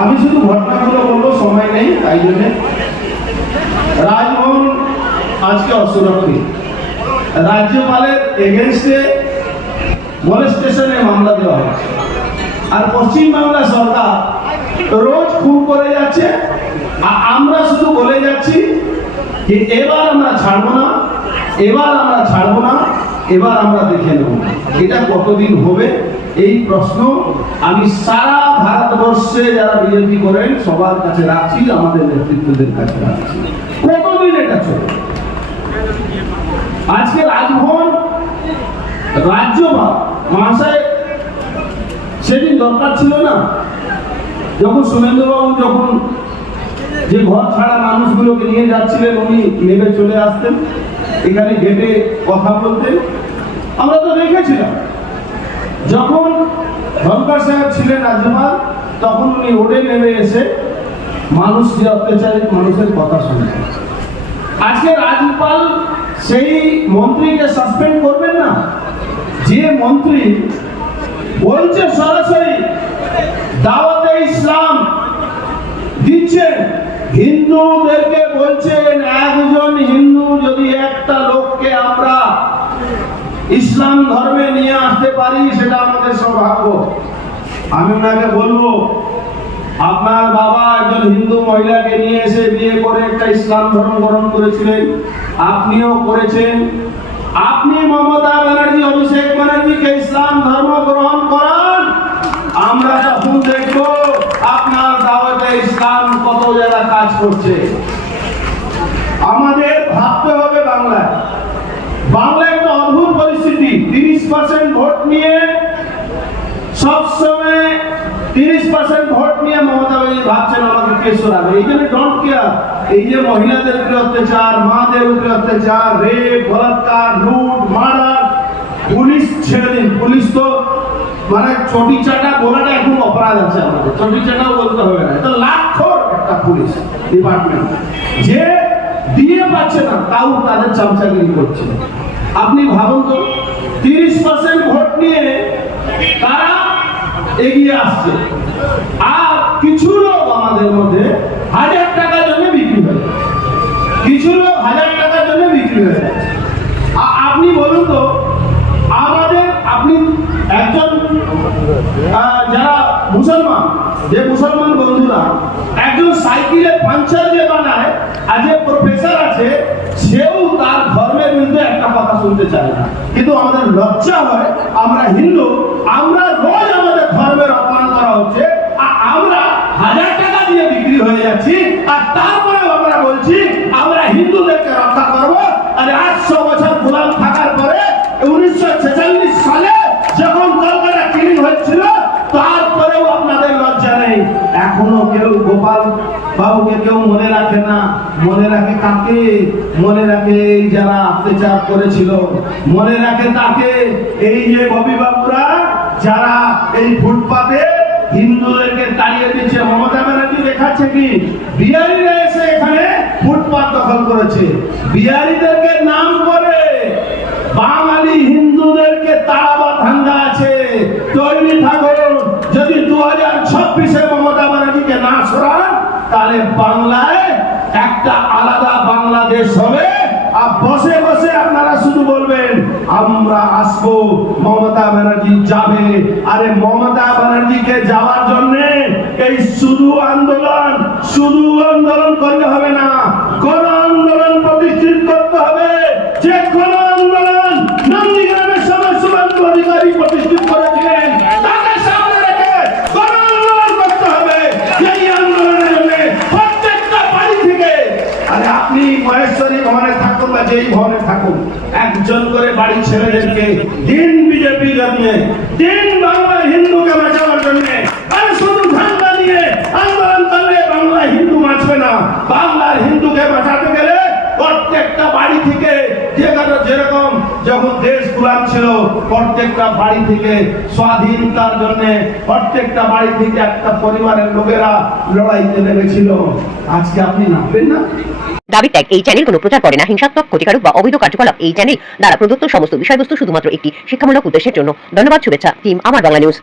আমি শুধু ঘটনাগুলো বলব, সময় নেই, তাই জন্যে। রাজভবন আজকে অসুরক্ষিত রাজ্যপালের এগেনস্টে মলেস্টেশনে মামলা দেওয়া হয়েছে। আর পশ্চিমবাংলা সরকার রোজ খুন করে যাচ্ছে। আর আমরা শুধু বলে যাচ্ছি যে এবার আমরা ছাড়বো না, এবার আমরা ছাড়বো না, এবার আমরা দেখে নেব। এটা কতদিন হবে? এই প্রশ্ন আমি সারা ভারতবর্ষে যারা বিজেপি করেন, সবার কাছে রাখছি, আমাদের নেতৃত্বদের কাছে রাখছি। কতদিন এটা চলবে আজকে রাজভবন, রাজ্যপাল, মহাশয়, সেদিন দরকার ছিল না? যখন সুরেন্দ্রবাবু যখন যে ঘর ছাড়া মানুষগুলোকে নিয়ে যাচ্ছিলেন, উনি নেমে চলে আসতেন। এখানে গেটে কথা বলতেন। আমরা তো দেখেছিলাম, যখন ধনকর সাহেব ছিলেন রাজ্যপাল তখন উনি ওড়ে নেমে এসে মানুষ যে অত্যাচারিত মানুষের কথা শুনতেন আজকে রাজ্যপাল সেই মন্ত্রীকে সাসপেন্ড করবেন না? যে মন্ত্রী বলছে সরাসরি, দাওয়াতে ইসলাম দিচ্ছেন। হিন্দুদেরকে বলছেন, একজন হিন্দু যদি একটা লোককে আমরা ইসলাম ধর্মে নিয়ে আসতে পারি, সেটা আমাদের সৌভাগ্য। আমি ওনাকে বলব, আপনার বাবা একজন হিন্দু মহিলাকে নিয়ে এসে বিয়ে করে একটা ইসলাম ধর্ম গ্রহণ করেছিলেন। আপনিও করেছেন। আপনি মমতা ব্যানার্জি, অভিষেক ব্যানার্জিকে ইসলাম ধর্ম গ্রহণ করান। আমরা তখন দেখব, আপনার দাওয়াতে ইসলাম কত জায়গা কাজ করছে আমাদের ভাবতে হবে বাংলায় বাংলায় একটা অদ্ভুত পরিস্থিতি তিরিশ পার্সেন্ট ভোট নিয়ে সবসময় তিরিশ পার্সেন্ট ভোট নিয়ে মমতা ভাবছেন আমাকে কে সরাবে এই জন্য কেয়ার এই যে মহিলাদের উপরে অত্যাচার, মাদের উপরে অত্যাচার রেপ বলাৎকার, লুট মার্ডার পুলিশ ছেড়ে দিন। পুলিশ তো মানে চটি চাটা বলাটা এখন অপরাধ আছে আমাদের। চটি চাটাও বলতে হবে না। এটা লাখর একটা পুলিশ ডিপার্টমেন্ট যে দিয়ে পাচ্ছে না, তাও তাদের চামচাগিরি করছে। আপনি ভাবুন তো, তিরিশ পার্সেন্ট ভোট নিয়ে তারা এগিয়ে আসছে আর কিছু লোক আমাদের মধ্যে হাজার টাকার জন্য বিক্রি হয়ে। কিছু লোক হাজার টাকার জন্য বিক্রি হয়ে আপনি বলুন তো, আমাদের আপনি একজন যারা মুসলমান, যে মুসলমান বন্ধুরা, একজন সাইকেলে পাঞ্চার যে বানায়, আর যে প্রফেসর আছে সেও তার ধর্মের বিরুদ্ধে একটা কথা শুনতে চায় না। কিন্তু আমাদের লজ্জা হয়, আমরা হিন্দু, আমরা রোজ আমাদের ধর্মের অপমান করা হচ্ছে আর আমরা হাজার টাকা দিয়ে বিক্রি হয়ে যাচ্ছি, আর তারপরে আমরা বলছি, আমরা হিন্দুদেরকে রক্ষা করব। আর আটশো বছর গোলাম থাকার পরে, উনিশশো ছেচল্লিশ সালে যখন কলকাতা ক্লিন হচ্ছিল তারপরেও আপনাদের লজ্জা নেই এখনও কেউ গোপাল বাবুকে কেউ মনে রাখে না। মনে রাখে কাকে? মনে রাখে এই যারা অত্যাচার করেছিল। মনে রাখে তাকে এই যে ববি বাবুরা, যারা এই ফুটপাতে হিন্দুদেরকে তাড়িয়ে দিচ্ছে। মমতা ব্যানার্জি দেখাচ্ছে কি? বিহারিরা এসে এখানে ফুটপাত দখল করেছে। বিহারিদেরকে নাম করে বাঙালি হিন্দুদেরকে তাড়াবার ধান্দা আছে তৈরি থাকুন যদি দু হাজার ছাব্বিশে মমতা ব্যানার্জিকে না সরান তাহলে বাংলায় একটা আলাদা বাংলাদেশ হবে। আর বসে বসে আপনারা শুধু বলবেন, আমরা আসব, মমতা ব্যানার্জি যাবে। আরে মমতা ব্যানার্জিকে যাওয়ার জন্য এই শুধু আন্দোলন শুধু আন্দোলন করলে হবে না, কোন আন্দোলন প্রতিষ্ঠিত করতে হবে। যে কোন আন্দোলন নন্দীগ্রামের সময় শুভেন্দু অধিকারী প্রতিষ্ঠিত করেছিলেন ভবনে থাকুন বা যেই ভবনে থাকুন একজন করে বাড়ি ছেলেদেরকে দিন বিজেপি জন্য, দিন বাংলা হিন্দুকে বাঁচাবার জন্য। আরে শুধু ধান্দা নিয়ে আন্দোলন করলে বাংলা হিন্দু বাঁচবে না বাংলার হিন্দুকে বাঁচাতে গেলে প্রত্যেকটা বাড়ি থেকে যেখানে যেরকম যখন দেশ গুলাম ছিল প্রত্যেকটা বাড়ি থেকে স্বাধীনতার জন্য প্রত্যেকটা বাড়ি থেকে একটা পরিবারের লোকেরা লড়াইতে নেমেছিল। আজকে আপনি নামবেন না? দাবি ত্যাগ এই চ্যানেল কোনো প্রচার করে না। হিংসাত্মক, ক্ষতিকারক বা অবৈধ কার্যকলাপ, এই চ্যানেল দ্বারা প্রদত্ত সমস্ত বিষয়বস্তু শুধুমাত্র একটি শিক্ষামূলক উদ্দেশ্যের জন্য। ধন্যবাদ, শুভেচ্ছা। টিম আমার বাংলা নিউজ